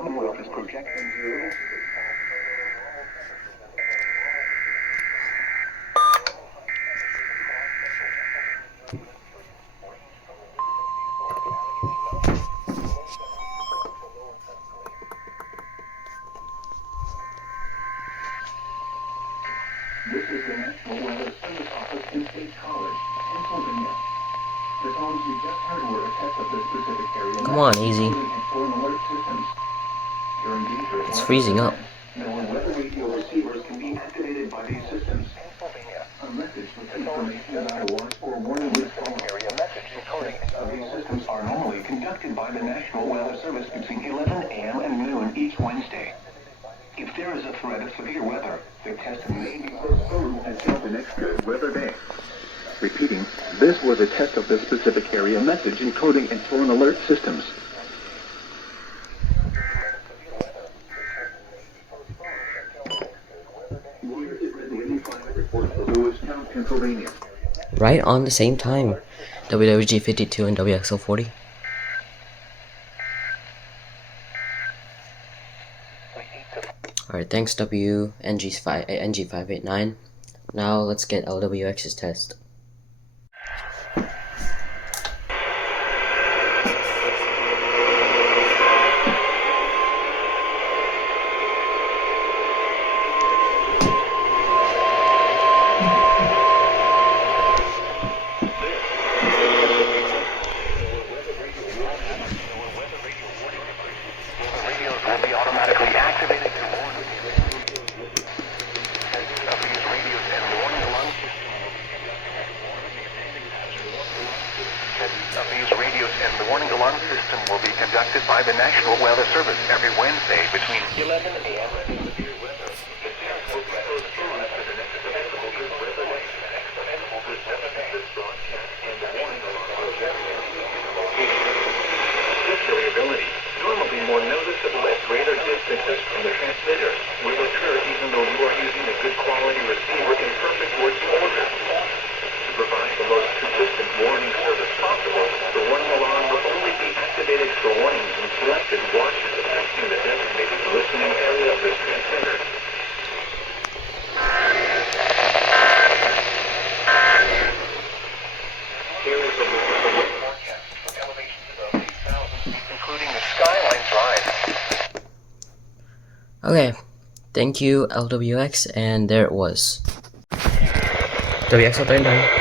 Commonwealth is projecting zero. This is the National Weather Service Office in State College, Pennsylvania. The songs you just heard were a test of the specific area. Come on, easy. Alert systems. During dangerous It's freezing up. known weather radio receivers can be activated by these systems. A message with information about a watch or warning will follow. Tests of these systems are normally conducted by the National Weather Service between 11 a.m. and noon each Wednesday. If there is a threat of severe weather, the test may be postponed until the next good weather day. Repeating, this was a test of the specific area message encoding and tone alert systems. Lewistown, Pennsylvania. Right on the same time. WXG42 and WXL40. Alright, thanks NG589. Now let's get LWX's test. Will be automatically activated to warn of these radios and warning alarms. Tests of these radios and the warning alarm system will be conducted by the National Weather Service every Wednesday between 11 a.m. and severe weather. The test will be postponed to the next available good weather day. This broadcast and the warning alarm will generate this variability, normally more noticeable at greater distances from the transmitter, will occur even though you are using a good quality receiver in perfect working order. To provide the most consistent warning service possible, the warning alarm will only be activated for warnings in selected watches affecting the designated listening area of this transmitter. Here is a look at the weather forecast with elevations above 8,000 feet, including the Skyline Drive. Okay, thank you LWX, and there it was. WXL39.